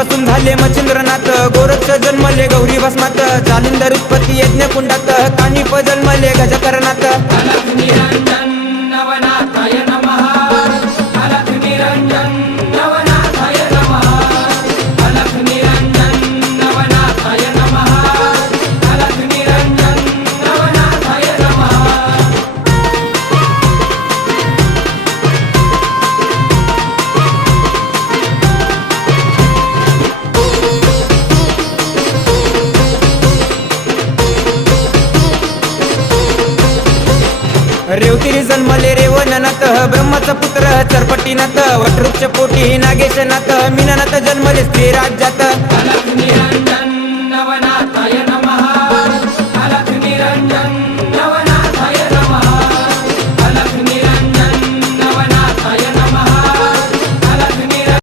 पासून झाले मच्छिंद्रनाथ, गोरक्ष जन्मले गौरी भस्मात, जालिंदर उत्पत्ती यज्ञ कुंडात, कानिप जन्मले गजकरणात. अलख निरंजन नवनाथाय नमः, अलख निरंजन नवनाथाय नमः, अलख निरंजन नवनाथाय नमः, अलख निरंजन नवनाथाय नमः. रेवतिरी जन्मले रेवणनाथ, ब्रह्माचा पुत्र चरपटीनाथ, वटवृक्ष पोटी नागेशनाथ, मीननाथ जन्मले स्त्री राज्यात. अलख निरंजन